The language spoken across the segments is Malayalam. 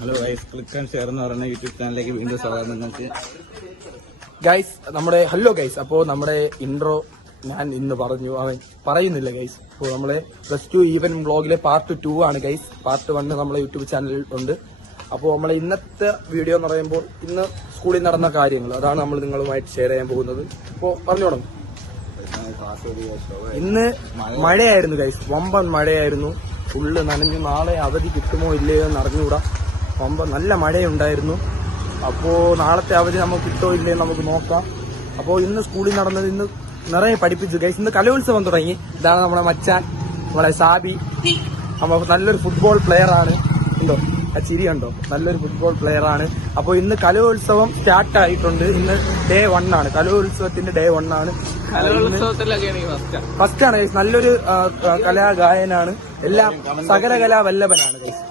Hello guys, click and share എന്ന് പറയുന്ന യൂട്യൂബ് ചാനലിലേക്ക് വീണ്ടും സ്വാഗതം. നിങ്ങൾക്ക് ഗൈസ് നമ്മുടെ ഹലോ ഗൈസ്. അപ്പോൾ നമ്മുടെ ഇൻട്രോ ഞാൻ ഇന്ന് പറയുന്നില്ല ഗൈസ്. അപ്പോൾ നമ്മളെ +2 ഈവൻ വ്ളോഗിലെ പാർട്ട് 2 ആണ് ഗൈസ്. പാർട്ട് 1 നമ്മളെ യൂട്യൂബ് ചാനലിൽ ഉണ്ട്. അപ്പോൾ നമ്മളെ ഇന്നത്തെ വീഡിയോ എന്ന് പറയുമ്പോൾ ഇന്ന് സ്കൂളിൽ നടന്ന കാര്യങ്ങൾ, അതാണ് നമ്മൾ നിങ്ങളുമായിട്ട് ഷെയർ ചെയ്യാൻ പോകുന്നത്. അപ്പോൾ പറഞ്ഞോണം. ഇന്ന് മഴയായിരുന്നു ഗൈസ്, വമ്പൻ മഴയായിരുന്നു. ഫുള്ള് നനഞ്ഞു. നാളെ അവധി കിട്ടുമോ ഇല്ലയോ എന്ന് അറിഞ്ഞുകൂടാ. നല്ല മഴയുണ്ടായിരുന്നു. അപ്പോൾ നാളത്തെ അവധി നമുക്ക് കിട്ടോ ഇല്ലയോ നമുക്ക് നോക്കാം. അപ്പോൾ ഇന്ന് സ്കൂളിൽ നടന്നത്, ഇന്ന് നിറയെ പഠിപ്പിച്ചു ഗൈസ്. ഇന്ന് കലോത്സവം തുടങ്ങി. ഇതാണ് നമ്മുടെ മച്ചാൻ, നമ്മളെ സാബി. അപ്പോൾ നല്ലൊരു ഫുട്ബോൾ പ്ലെയർ ആണ്. ഉണ്ടോ ആ ചിരി ഉണ്ടോ? നല്ലൊരു ഫുട്ബോൾ പ്ലെയർ ആണ്. അപ്പോൾ ഇന്ന് കലോത്സവം സ്റ്റാർട്ട് ആയിട്ടുണ്ട്. ഇന്ന് ഡേ 1 ആണ്, കലോത്സവത്തിന്റെ ഡേ 1 ആണ്. ഫസ്റ്റ് ആണ് ഗൈസ്. നല്ലൊരു കലാഗായനാണ്. എല്ലാം സകലകലാ വല്ലഭനാണ് ഗൈസ്.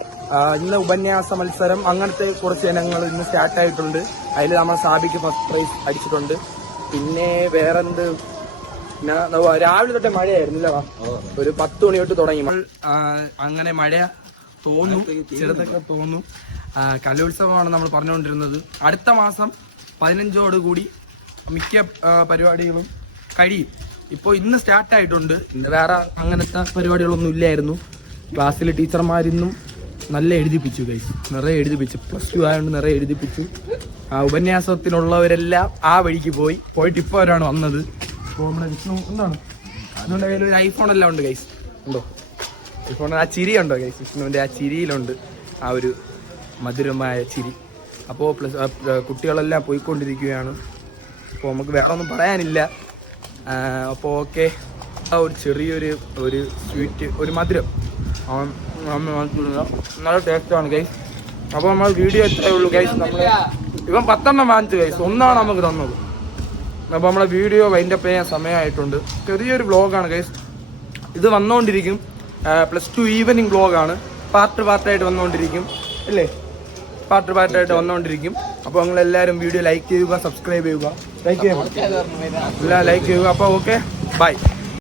ഇന്ന് ഉപന്യാസ മത്സരം, അങ്ങനത്തെ കുറച്ച് ഇനങ്ങൾ ഇന്ന് സ്റ്റാർട്ട് ആയിട്ടുണ്ട്. അതിൽ നമ്മൾ സാബിക്ക് ഫസ്റ്റ് പ്രൈസ് അടിച്ചിട്ടുണ്ട്. പിന്നെ വേറെന്ത്, രാവിലെ തൊട്ട് മഴയായിരുന്നില്ല, ഒരു 10 മണി തൊട്ട് തുടങ്ങി. അങ്ങനെ മഴ തോന്നും, ചെറുതൊക്കെ തോന്നും. കലോത്സവമാണ് നമ്മൾ പറഞ്ഞുകൊണ്ടിരുന്നത്. അടുത്ത മാസം 15ഓടുകൂടി മിക്ക പരിപാടികളും കഴിയും. ഇപ്പോൾ ഇന്ന് സ്റ്റാർട്ടായിട്ടുണ്ട്. ഇന്ന് വേറെ അങ്ങനത്തെ പരിപാടികളൊന്നും ഇല്ലായിരുന്നു. ക്ലാസ്സിൽ ടീച്ചർമാരിന്നും നല്ല എഴുതിപ്പിച്ചു ഗൈസ്, നിറയെ എഴുതിപ്പിച്ചു. +2 ആയതുകൊണ്ട് നിറയെ എഴുതിപ്പിച്ചു. ഉപന്യാസത്തിനുള്ളവരെല്ലാം ആ വഴിക്ക് പോയിട്ട് ഇപ്പോൾ അവരാണ് വന്നത്. ഇപ്പോൾ നമ്മുടെ വിഷ്ണു എന്താണ്, വിഷ്ണുവിൻ്റെ കയ്യിൽ ഒരു ഐഫോൺ എല്ലാം ഉണ്ട് ഗൈസ്. ഉണ്ടോ ഐഫോൺ? ആ ചിരി ഉണ്ടോ ഗൈസ്? വിഷ്ണുവിൻ്റെ ആ ചിരിയിലുണ്ട് ആ ഒരു മധുരമായ ചിരി. അപ്പോൾ കുട്ടികളെല്ലാം പോയിക്കൊണ്ടിരിക്കുകയാണ്. അപ്പോൾ നമുക്ക് വേറെ ഒന്നും പറയാനില്ല. അപ്പോൾ ഓക്കെ, ഒരു ചെറിയൊരു സ്വീറ്റ്, ഒരു മധുരം നല്ല ടേസ്റ്റാണ് ഗൈസ്. അപ്പോൾ നമ്മൾ വീഡിയോ എത്രയേ ഉള്ളൂ ഗൈസ്. നമ്മൾ ഇവൻ 10 വാങ്ങിച്ചു ഗൈസ്, 1 നമുക്ക് തന്നത്. അപ്പോൾ നമ്മളെ വീഡിയോ വൈൻഡപ്പ് ചെയ്യാൻ സമയമായിട്ടുണ്ട്. ചെറിയൊരു വ്ളോഗാണ് ഗൈസ്. ഇത് വന്നുകൊണ്ടിരിക്കും. +2 ഈവനിങ് വ്ളോഗാണ്. പാർട്ടായിട്ട് വന്നുകൊണ്ടിരിക്കും അല്ലേ? പാർട്ടായിട്ട് വന്നുകൊണ്ടിരിക്കും. അപ്പോൾ നിങ്ങളെല്ലാവരും വീഡിയോ ലൈക്ക് ചെയ്യുക, സബ്സ്ക്രൈബ് ചെയ്യുക, ലൈക്ക് ചെയ്യുക. അപ്പോൾ ഓക്കെ, ബൈ.